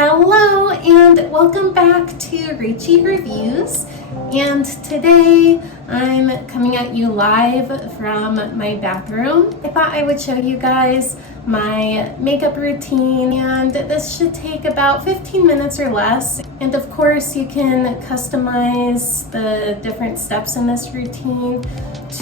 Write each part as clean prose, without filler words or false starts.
Hello and welcome back to Rachy Reviews, and today I'm coming at you live from my bathroom. I thought I would show you guys my makeup routine, and this should take about 15 minutes or less. And of course you can customize the different steps in this routine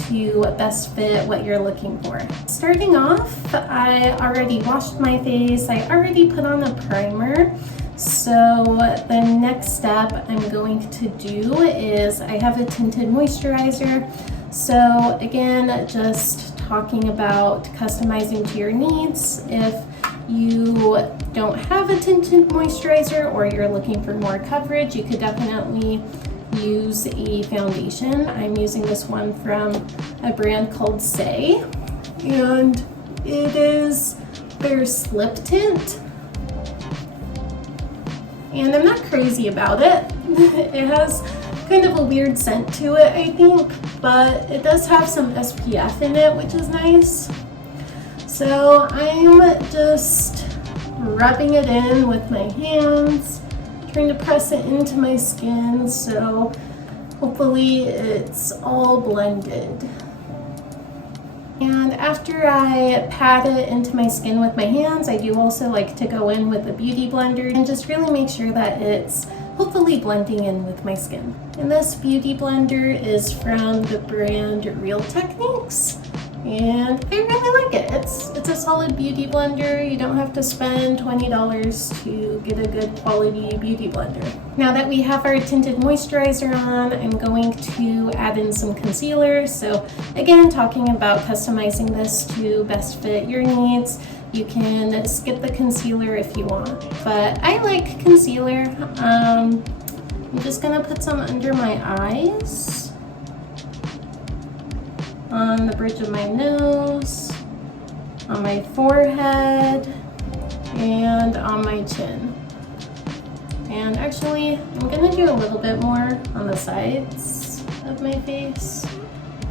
to best fit what you're looking for. Starting off, I already washed my face, I already put on a primer. So the next step I'm going to do is I have a tinted moisturizer. So again, just talking about customizing to your needs. If you don't have a tinted moisturizer or you're looking for more coverage, you could definitely use a foundation. I'm using this one from a brand called Say, and it is their Slip Tint. And I'm not crazy about it. It has kind of a weird scent to it, I think, but it does have some SPF in it, which is nice. So I'm just rubbing it in with my hands, trying to press it into my skin, so hopefully it's all blended. And after I pat it into my skin with my hands, I do also like to go in with a beauty blender and just really make sure that it's hopefully blending in with my skin. And this beauty blender is from the brand Real Techniques, and I really like it. It's a solid beauty blender. You don't have to spend $20 to get a good quality beauty blender. Now that we have our tinted moisturizer on, I'm going to add in some concealer. So again, talking about customizing this to best fit your needs. You can skip the concealer if you want, but I like concealer. I'm just gonna put some under my eyes, on the bridge of my nose, on my forehead, and on my chin. And actually, I'm gonna do a little bit more on the sides of my face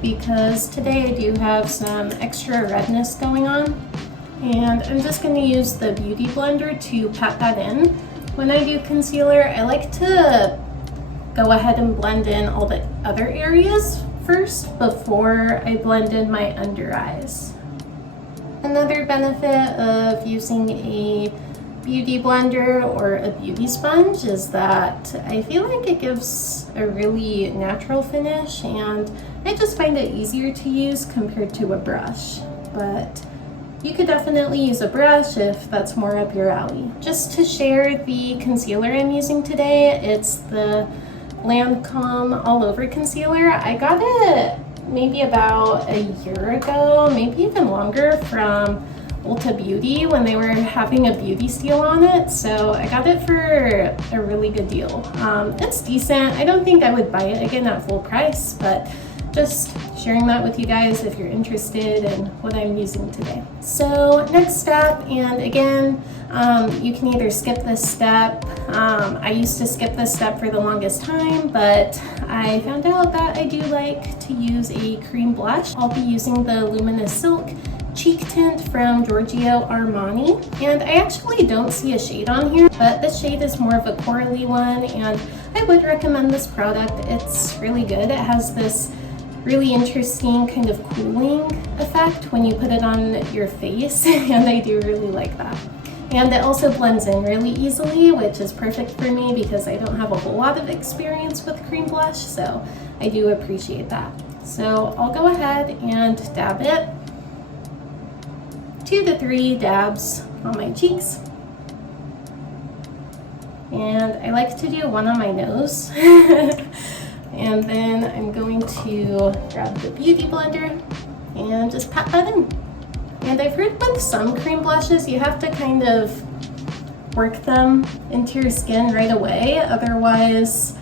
because today I do have some extra redness going on. And I'm just gonna use the beauty blender to pat that in. When I do concealer, I like to go ahead and blend in all the other areas first before I blend in my under eyes. Another benefit of using a beauty blender or a beauty sponge is that I feel like it gives a really natural finish, and I just find it easier to use compared to a brush. But you could definitely use a brush if that's more up your alley. Just to share the concealer I'm using today, it's the Lancome All Over Concealer. I got it maybe about a year ago, maybe even longer, from Ulta Beauty when they were having a beauty steal on it. So I got it for a really good deal. It's decent. I don't think I would buy it again at full price, but just sharing that with you guys if you're interested in what I'm using today. So next step, and again, you can either skip this step. I used to skip this step for the longest time, but I found out that I do like to use a cream blush. I'll be using the Luminous Silk Cheek Tint from Giorgio Armani, and I actually don't see a shade on here, but this shade is more of a corally one, and I would recommend this product. It's really good. It has this really interesting kind of cooling effect when you put it on your face, and I do really like that. And it also blends in really easily, which is perfect for me because I don't have a whole lot of experience with cream blush, so I do appreciate that. So I'll go ahead and dab it, 2 to 3 dabs on my cheeks. And I like to do one on my nose. And then I'm going to grab the beauty blender and just pat that in. And I've heard with some cream blushes, you have to kind of work them into your skin right away, otherwise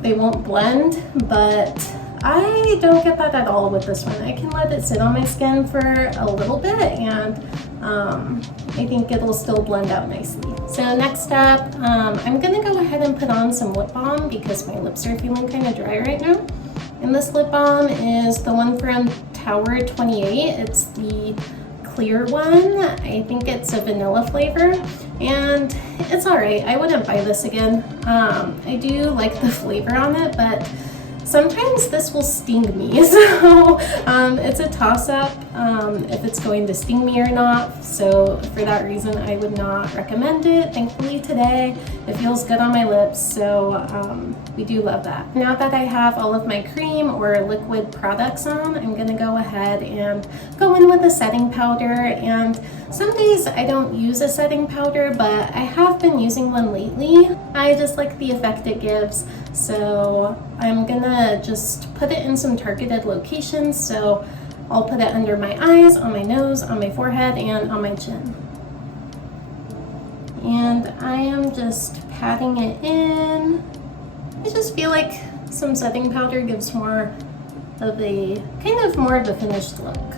they won't blend, but I don't get that at all with this one. I can let it sit on my skin for a little bit, and I think it'll still blend out nicely. So next up, I'm gonna go ahead and put on some lip balm because my lips are feeling kind of dry right now. And this lip balm is the one from Tower 28. It's the clear one. I think it's a vanilla flavor, and it's alright. I wouldn't buy this again. I do like the flavor on it, but sometimes this will sting me, so it's a toss-up if it's going to sting me or not. So for that reason, I would not recommend it. Thankfully today, it feels good on my lips, so we do love that. Now that I have all of my cream or liquid products on, I'm gonna go ahead and go in with a setting powder. And some days I don't use a setting powder, but I have been using one lately. I just like the effect it gives, so I'm gonna just put it in some targeted locations. So I'll put it under my eyes, on my nose, on my forehead, and on my chin. And I am just patting it in. I just feel like some setting powder gives more of a finished look.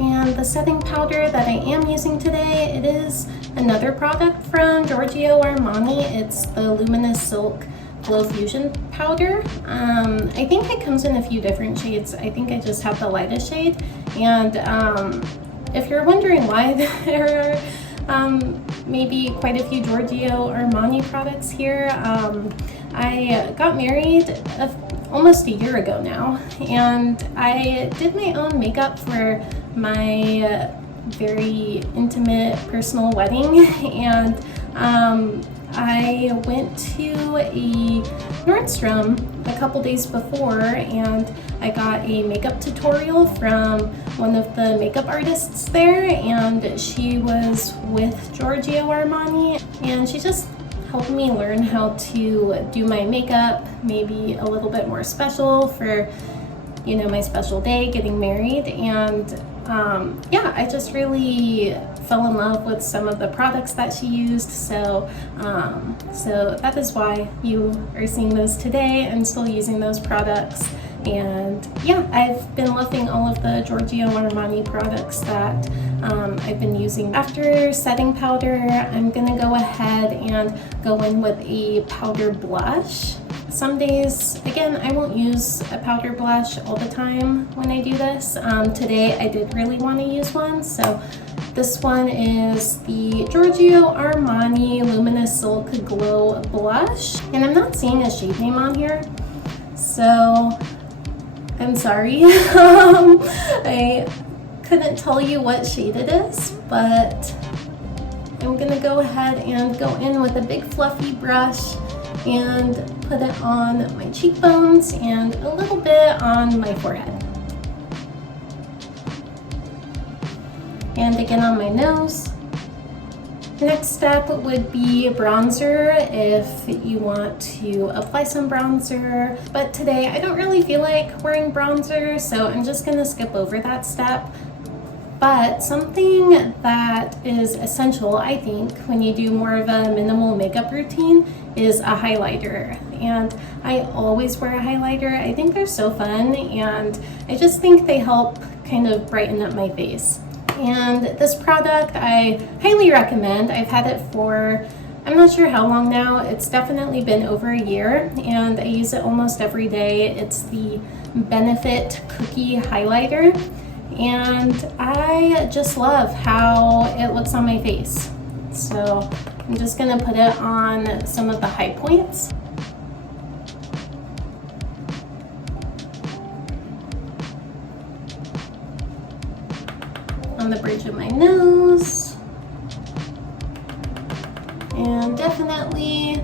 And the setting powder that I am using today, it is another product from Giorgio Armani. It's the Luminous Silk Glow Fusion powder. I think it comes in a few different shades. I think I just have the lightest shade. And if you're wondering why there are maybe quite a few Giorgio Armani products here, I got married almost a year ago now, and I did my own makeup for my very intimate personal wedding. And I went to a Nordstrom a couple days before, and I got a makeup tutorial from one of the makeup artists there, and she was with Giorgio Armani, and she just helped me learn how to do my makeup maybe a little bit more special for, you know, my special day, getting married. And yeah, I just really fell in love with some of the products that she used. So that is why you are seeing those today. I'm still using those products. And yeah, I've been loving all of the Giorgio Armani products that I've been using. After setting powder, I'm gonna go ahead and go in with a powder blush. Some days, again, I won't use a powder blush all the time when I do this. Today I did really want to use one, so this one is the Giorgio Armani Luminous Silk Glow Blush, and I'm not seeing a shade name on here, so I'm sorry. I couldn't tell you what shade it is, but I'm gonna go ahead and go in with a big fluffy brush and put it on my cheekbones and a little bit on my forehead. And again on my nose. The next step would be bronzer if you want to apply some bronzer. But today I don't really feel like wearing bronzer, so I'm just gonna skip over that step. But something that is essential, I think, when you do more of a minimal makeup routine is a highlighter. And I always wear a highlighter. I think they're so fun, and I just think they help kind of brighten up my face. And this product I highly recommend. I've had it for, I'm not sure how long now. It's definitely been over a year, and I use it almost every day. It's the Benefit Cookie Highlighter. And I just love how it looks on my face. So I'm just gonna put it on some of the high points. On the bridge of my nose. And definitely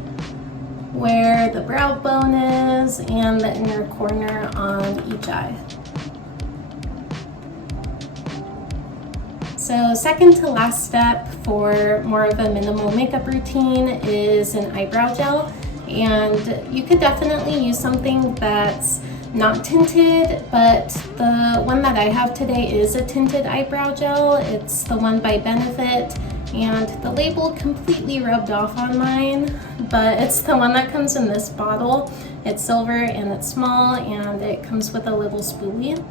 where the brow bone is and the inner corner on each eye. So second to last step for more of a minimal makeup routine is an eyebrow gel. And you could definitely use something that's not tinted, but the one that I have today is a tinted eyebrow gel. It's the one by Benefit, and the label completely rubbed off on mine, but it's the one that comes in this bottle. It's silver and it's small, and it comes with a little spoolie.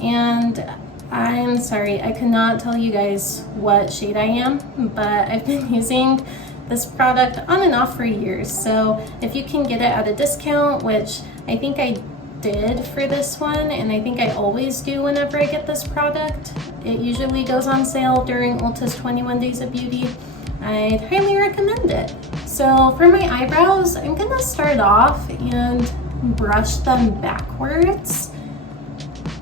And I'm sorry, I could not tell you guys what shade I am, but I've been using this product on and off for years. So if you can get it at a discount, which I think I did for this one, and I think I always do whenever I get this product, It usually goes on sale during Ulta's 21 Days of Beauty. I'd highly recommend it. So for my eyebrows, I'm gonna start off and brush them backwards.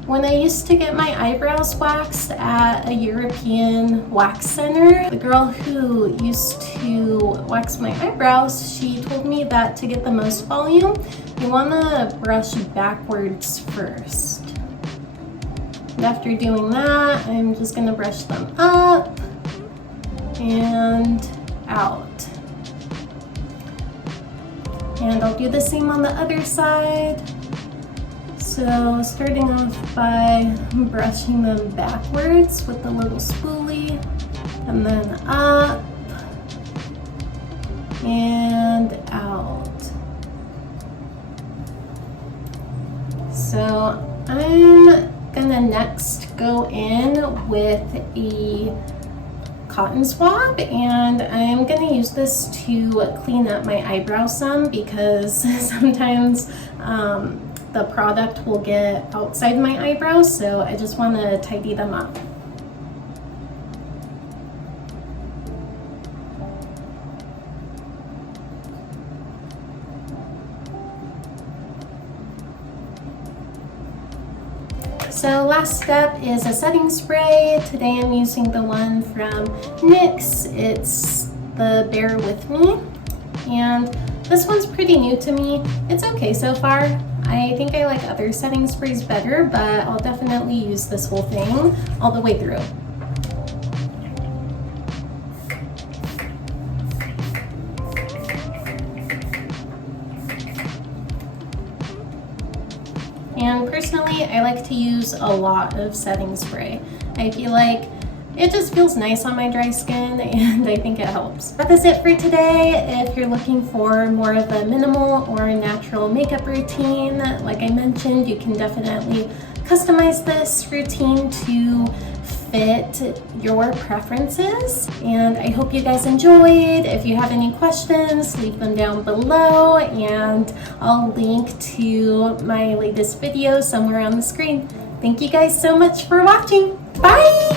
When I used to get my eyebrows waxed at a European wax center, the girl who used to wax my eyebrows, she told me that to get the most volume, you want to brush backwards first. And after doing that, I'm just going to brush them up and out. And I'll do the same on the other side. So starting off by brushing them backwards with the little spoolie, and then up and out. So I'm gonna next go in with a cotton swab, and I'm gonna use this to clean up my eyebrows some, because sometimes the product will get outside my eyebrows, so I just want to tidy them up. So last step is a setting spray. Today I'm using the one from NYX. It's the Bear With Me, and this one's pretty new to me. It's okay so far. I think I like other setting sprays better, but I'll definitely use this whole thing all the way through. And personally, I like to use a lot of setting spray. I feel like it just feels nice on my dry skin, and I think it helps. That is it for today. If you're looking for more of a minimal or natural makeup routine, like I mentioned, you can definitely customize this routine to fit your preferences. And I hope you guys enjoyed. If you have any questions, leave them down below, and I'll link to my latest video somewhere on the screen. Thank you guys so much for watching. Bye!